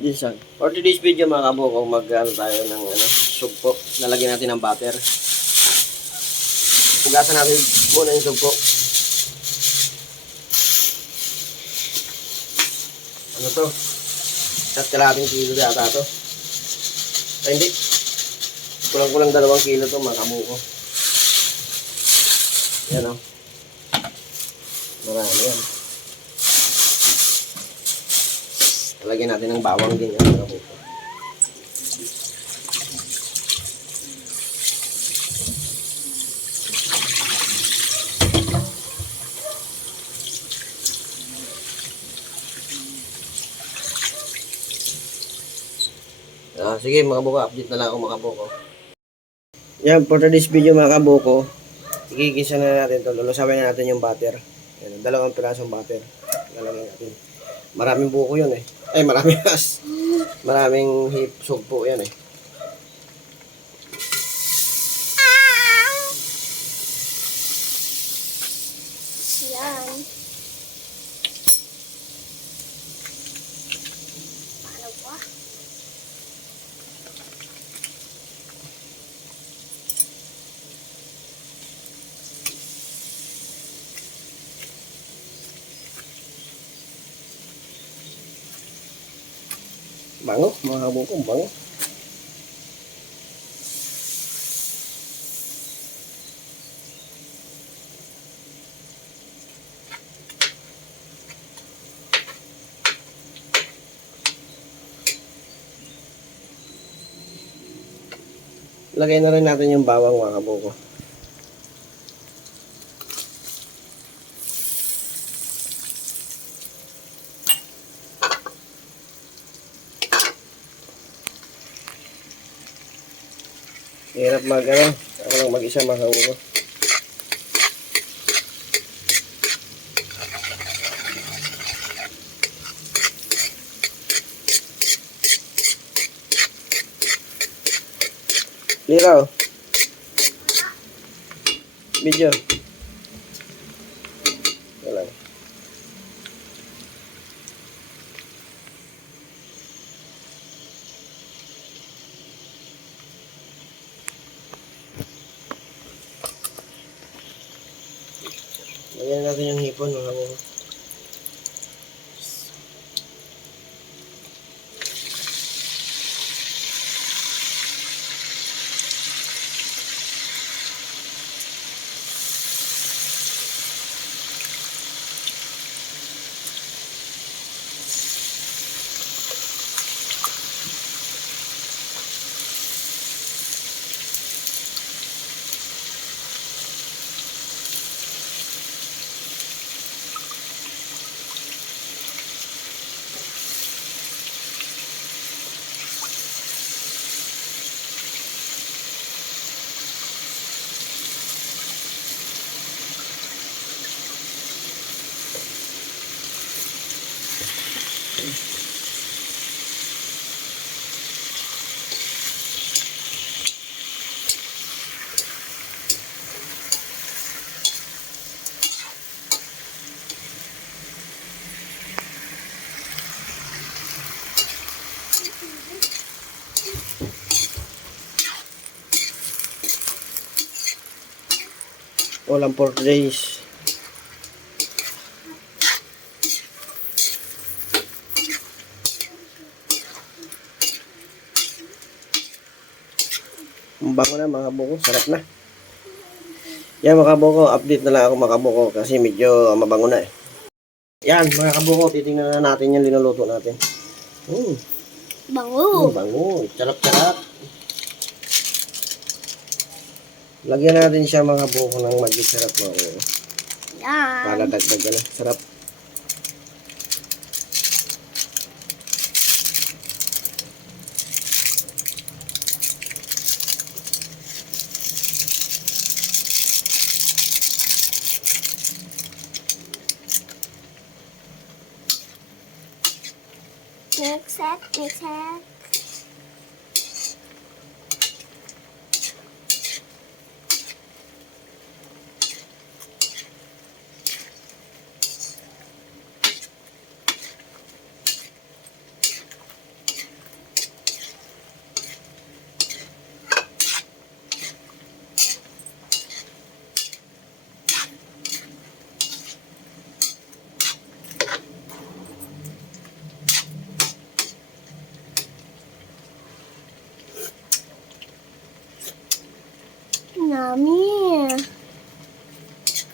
Gisag. For today's video mga kaboko, mag-ano tayo ng sugpo. Lalagyan natin ng butter. Pugasan natin muna yung sugpo. Ano to? At kalahating kilo yata to. Ay hindi. Kulang-kulang 2 kilo to mga kaboko. Yan o. Marami yan. Lalagyan natin ng bawang din yan mga kaboko. Sige mga kaboko, update na lang ako mga kaboko. Yan, for today's video mga kaboko, igigisa na natin ito. Lulusawin na natin yung butter. Yan, 2 pirasong butter. Lalagyan natin. Maraming buko yun eh. Ay, maraming as. Maraming sugpo yan eh. Yan. Paano ba? Bango, mga kaboko, bango. Lagay na rin natin yung bawang mga kaboko. Hirap mag-ano. Ako lang mag-isa mga kaboko. Liraw. Video. Wala. Lagyan natin yung hipon mga kaboko. Walang 4 days. Ang bango na mga kaboko, sarap na. Yan mga kaboko, update na lang ako mga kaboko kasi medyo mabango na eh. Yan mga kaboko, titingnan na natin yung linuluto natin. Bango. Bango, charap-charap. Lagyan natin siya mga buko ng magic sarap mga kaboko. Yan. Para dagdag na, sarap. Mix it, mix it. Yummy.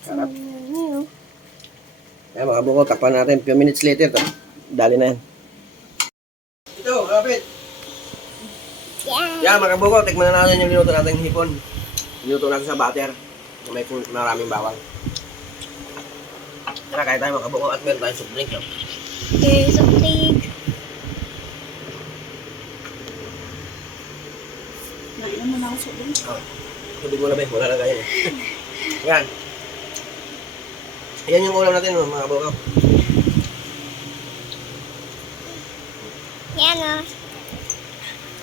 Sarap. Yummy. Ayan mga kabuko, takpan natin. Few minutes later, dali na yan. Ito, kapit. Yeah. Yan mga kabuko, tikman na natin yung niluto natin hipon. Niluto natin sa butter. May maraming bawang. Tara, kaya tayo mga kabuko at meron tayong soft drink. Here's a pig. Nainom mo na ako sa ulo. Oh, tubig mo na ba? Wala na ganyan. Yan. Yan yung ulam natin mga kabuko. Yan o.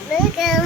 Burger.